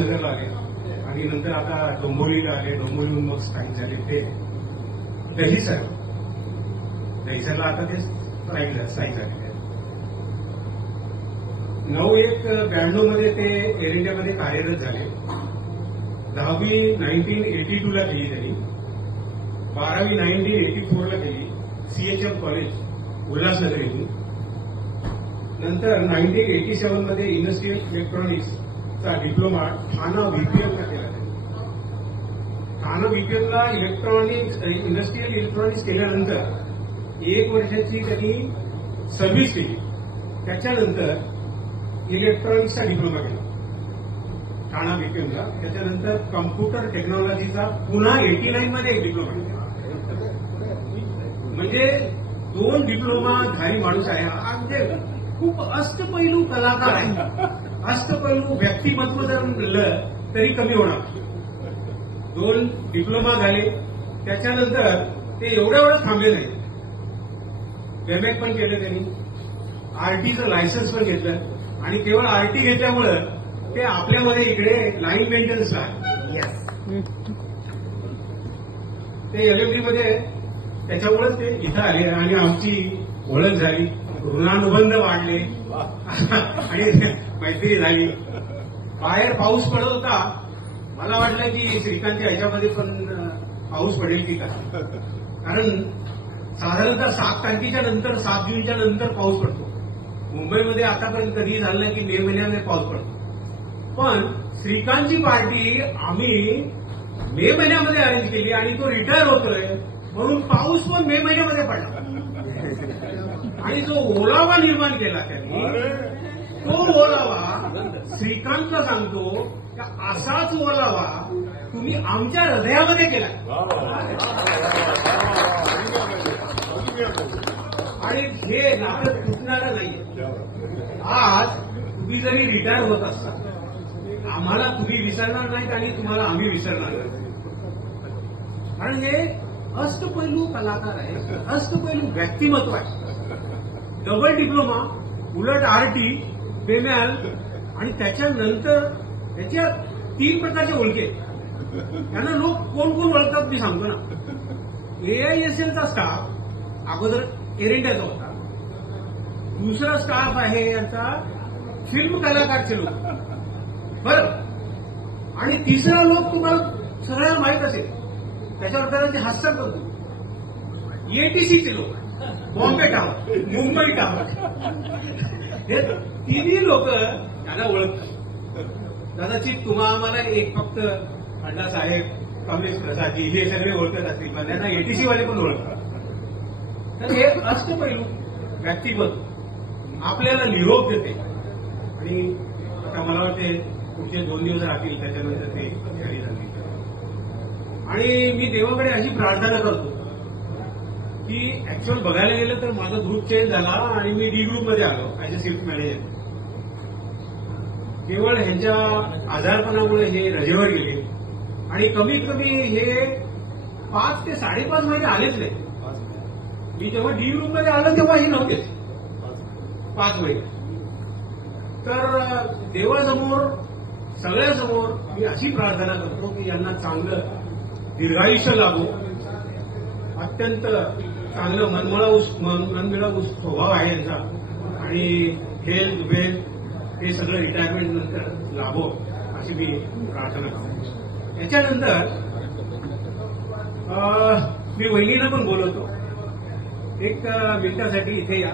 उल्हासनगरला आले आणि नंतर आता डोंबिवलीला आले, डोंबिवलीहून मग स्थायिक झाले ते दहिसर. दहिसरला आता ते स्थायिक झाले. 9/1/92 मध्ये ते एअर इंडियामध्ये कार्यरत झाले. 10वी 1982 ला केली त्यांनी, 12वी 1984 ला केली CHM कॉलेज उल्हासनगर येथून. नंतर 1987 मध्ये इंडस्ट्रियल इलेक्ट्रॉनिक्सचा डिप्लोमा ठाणा VPMला केला. ठाणा VPMला इंडस्ट्रियल इलेक्ट्रॉनिक्स केल्यानंतर 1 वर्षाची त्यांनी सर्व्हिस केली. त्याच्यानंतर इलेक्ट्रॉनिक्सचा डिप्लोमा केला ठाणा VPMला. त्याच्यानंतर कम्प्युटर टेक्नॉलॉजीचा पुन्हा 89 मध्ये एक डिप्लोमा केला. म्हणजे 2 डिप्लोमाधारी माणूस आहे हा. म्हणजे खूप अष्टपैलू कलाकार आहे. अष्टपैलू व्यक्तिमत्व जर म्हणलं तरी कमी होणार. 2 डिप्लोमा झाले. त्याच्यानंतर ते एवढं थांबले नाही. डेमेक पण केलं त्यांनी, आरटीचं लायसन्स पण घेतलं आणि केवळ आरटी घेतल्यामुळं ते आपल्यामध्ये इकडे लाईन मेंटेनन्सला आहे. ते LMD मध्ये त्याच्यामुळेच ते इथं आले आणि आमची ओळख झाली, ऋणानुबंध वाढले आणि मैत्री झाली. बाहेर पाऊस पडत होता. मला वाटलं की श्रीकांतच्या ह्याच्यामध्ये पण पाऊस पडेल की काय, कारण साधारणतः 7 तारखेच्या नंतर 7 जूनच्या नंतर पाऊस पडतो. मुंबईमध्ये आतापर्यंत कधी झालं नाही की मे महिन्यामध्ये पाऊस पडतो. पण श्रीकांतची पार्टी आम्ही मे महिन्यामध्ये अरेंज केली आणि तो रिटायर होतोय म्हणून पाऊस पण मे महिन्यामध्ये पडला. आणि जो ओलावा निर्माण केला त्यांनी, तो ओलावा श्रीकांतला सांगतो की असाच ओलावा तुम्ही आमच्या हृदयामध्ये केला आणि हे नातं तुटणारं नाही. आज तुम्ही जरी रिटायर होत असता, आम्हाला तुम्ही विसरणार नाहीत आणि तुम्हाला आम्ही विसरणार नाही. कारण हे अष्टपैलू कलाकार आहे, अष्टपैलू व्यक्तिमत्व आहे. डबल डिप्लोमा, उलट आरटी, बेम्याल आणि त्याच्यानंतर त्याच्या 3 प्रकारचे ओळखे. त्यांना लोक कोण कोण ओळखतात मी सांगतो ना. AISLचा स्टाफ अगोदर एअर इंडियाचा होता. दुसरा स्टाफ आहे यांचा फिल्म कलाकारचे लोक, बरं. आणि तिसरा लोक तुम्हाला सगळ्यांना माहीत असेल, त्याच्यावर त्याचे हास्य करतो, ATCचे लोक, बॉम्बे टावर, मुंबई टावर. हे 3 लोक त्यांना ओळखतात. कदाचित आम्हाला एक फक्त अण्णासाहेब, कमलेश प्रसादजी हे सगळे ओळखत असतील, पण त्यांना ATC वाले पण ओळखतात. तर हे अष्टपैलू व्यक्तिमत्व आपल्याला निरोप देते. आणि आता मला वाटते पुढचे 2 दिवस राहतील, त्याच्यानंतर ते घरी जातील. आणि मी देवाकडे अशी प्रार्थना करतो की ऍक्च्युअल बघायला गेलं तर माझा ग्रुप चेंज झाला आणि मी D ग्रुपमध्ये आलो ऍज अ शिफ्ट मॅनेजर. केवळ ह्यांच्या आजारपणामुळे हे रजेवर गेले आणि कमीत कमी हे 5 ते 5.5 महिने आलेच नाही. मी जेव्हा D ग्रुपमध्ये आलो तेव्हा हे नव्हतेच 5 महिने. तर देवासमोर सगळ्यासमोर मी अशी प्रार्थना करतो की यांना चांगलं दीर्घायुष्य लाभो. अत्यंत चांगलं मनमिळावू स्वभाव आहे यांचा आणि हेल्थ वेल्थ हे सगळं रिटायरमेंट नंतर लाभो अशी मी प्रार्थना करतो. याच्यानंतर मी वहिनीला पण बोलवतो, 1 मिनिटासाठी इथे या.